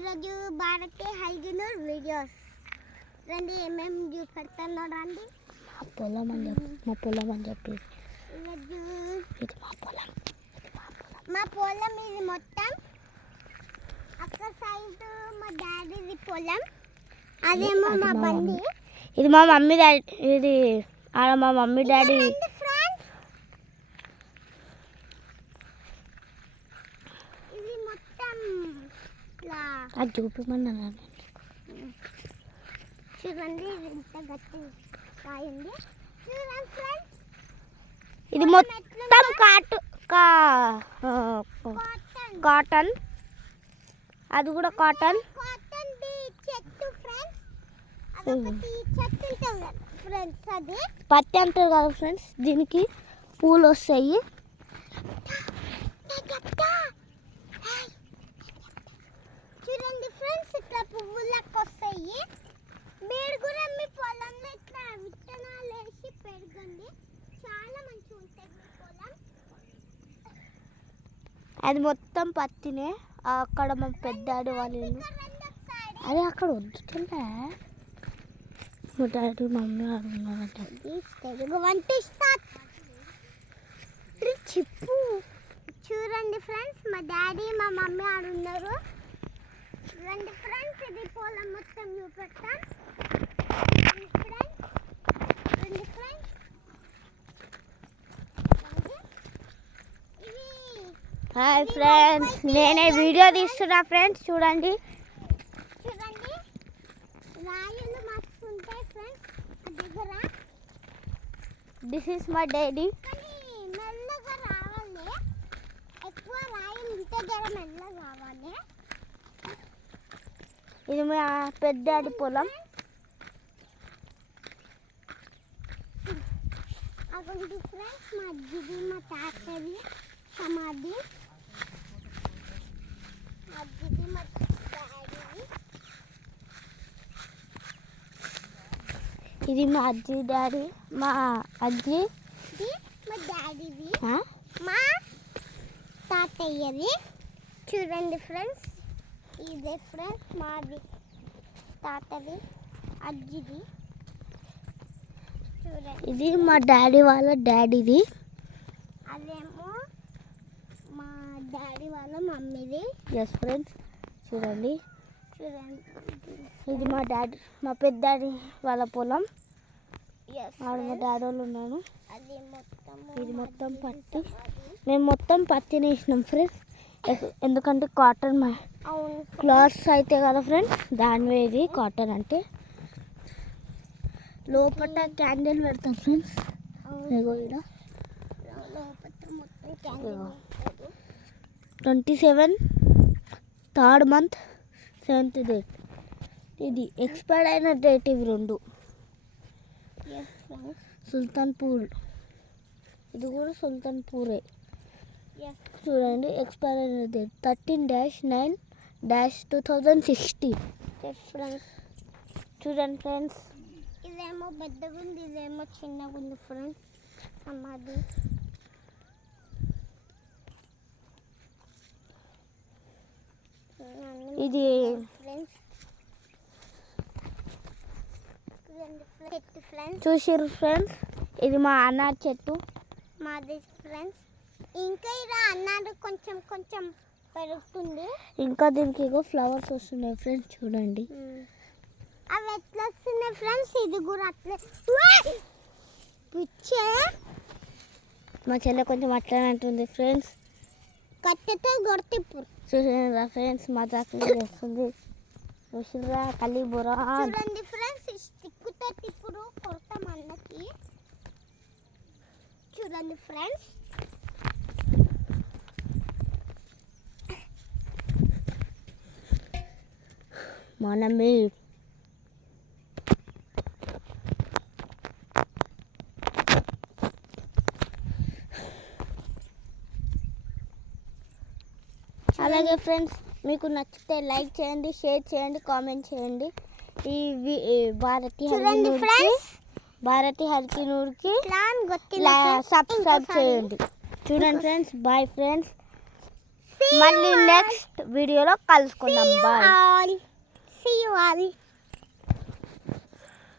ఈరోజు భారతి హైజనూర్ వీడియోస్ రండి ఏమేమి చూపెడతాను రండి. మా పొలం అని చెప్పి ఈరోజు ఇది మా పొలం ఇది మొత్తం. అక్క సైడ్ మా డాడీది పొలం, అదేమో మా బండి. ఇది మా మమ్మీ డాడీ, ఇది ఆడ మా మమ్మీ డాడీ. ఇది మొత్తం అది చూపిమన్నా చూడండి, ఇది ఎంత గట్టి కాయండి. చూడండి ఫ్రెండ్స్, ఇది మొత్తం కాటన్, అది కూడా కాటన్. కాటన్ ది చెట్టు ఫ్రెండ్స్, అదొకటి చెట్టు ఉంటుంది ఫ్రెండ్స్. అది పత్తి అంటారు కదా ఫ్రెండ్స్, దీనికి పూలు వస్తాయి. చూడండి ఫ్రెండ్స్, ఇట్లా పువ్వులకు వస్తాయి. మీరు కూడా మీ పొలంలో ఇట్లా విత్తనాలు వేసి పెరగండి, చాలా మంచిగా ఉంటుంది మీ పొలం. అది మొత్తం పత్తినే. అక్కడ మా పెద్దాడు వాళ్ళు, అదే అక్కడ వద్దుతుందా మా డాడీ మమ్మీ ఆడున్నారంట. చెప్పు. చూడండి ఫ్రెండ్స్, మా డాడీ మా మమ్మీ ఆడున్నారు. చూడండి ఫ్రెండ్స్, ఇది పొలం మొత్తం చూపెడతాం. హాయ్ ఫ్రెండ్స్, నేనే వీడియో తీస్తున్నా ఫ్రెండ్స్. చూడండి చూడండి, రాయలు మస్తు ఉంటాయి ఫ్రెండ్స్ దగ్గర. This is my daddy. కానీ మెల్లగా రావాలి, ఎక్కువ రాయలు ఇంత దగ్గర మెల్లగా రావాలి. ఇది మా పెద్దాడి పొలం. అక్కడ ఫ్రెండ్స్ మా అజ్జిది మా తాతది సమాధి. అజ్జిది మా డాడీది. ఇది మా అజ్జి డాడీ, మా అజ్జి మా డాడీది, మా తాతయ్యది. చూడండి ఫ్రెండ్స్, ఇదే ఫ్రెండ్స్ మాది తాతది అజ్జిది. చూడండి, ఇది మా డాడీ వాళ్ళ డాడీది. అదేమో మా డాడీ వాళ్ళ మమ్మీది. ఎస్ ఫ్రెండ్స్, చూడండి. చూడండి, ఇది మా డాడీ, మా పెద్దాడి వాళ్ళ పొలం. ఆడ మా అది డాడీ వాళ్ళు ఉన్నాను. ఇది మొత్తం మొత్తం పత్తి. మేము మొత్తం పత్తిని వేసినాం ఫ్రెండ్స్, ఎందుకంటే కాటన్ అవును క్లాత్స్ అయితే కదా ఫ్రెండ్స్, దాని ఇది కాటన్ అంటే. లోపల క్యాండిల్ పెడతాం ఫ్రెండ్స్. ఇగో ఇక్కడ మొత్తం candle 27 third month 7th date. ఇది ఎక్స్పైర్డ్ అయిన డేట్. ఇవి రెండు సుల్తాన్పూర్, ఇది కూడా సుల్తాన్పూరే. చూడండి, ఎక్స్పైర్ అయిన డేట్ 13-9-2016. చూడండి ఫ్రెండ్స్, ఇదేమో పెద్దగా ఉంది, ఇదేమో చిన్నగా ఉంది ఫ్రెండ్స్ సమాధి. ఇది ఫ్రెండ్స్ చెట్టు ఫ్రెండ్స్. చూసిర్రు ఫ్రెండ్స్, ఇది మా అన్నార్ చెట్టు. మాది ఫ్రెండ్స్. ఇంకా ఇలా అన్నారు కొంచెం కొంచెం పెరుగుతుంది. ఇంకా దీనికి ఇగో ఫ్లవర్స్ వస్తున్నాయి ఫ్రెండ్స్. చూడండి అవి ఎట్లా వస్తున్నాయి ఫ్రెండ్స్, ఇది కూడా అట్లే పిచ్చే. మా చెల్లె కొంచెం అట్లనే అంటుంది ఫ్రెండ్స్. కట్టెతో కొడితే చూసారా ఫ్రెండ్స్, మా జాతర వస్తుంది. చూసిరా కలి బురా. చూడండి ఫ్రెండ్స్, స్టిక్కుతో ఇప్పుడు కొడతాం అన్నకి. చూడండి ఫ్రెండ్స్, మనమే అలాగే ఫ్రెండ్స్, మీకు నచ్చితే లైక్ చేయండి, షేర్ చేయండి, కామెంట్ చేయండి. ఈ భారతి హరికినూర్కి సబ్స్క్రైబ్ చేయండి. చూడండి friends, bye friends. See you మళ్ళీ all. నెక్స్ట్ వీడియోలో కలుసుకుందాం. See you bye. all. See you all.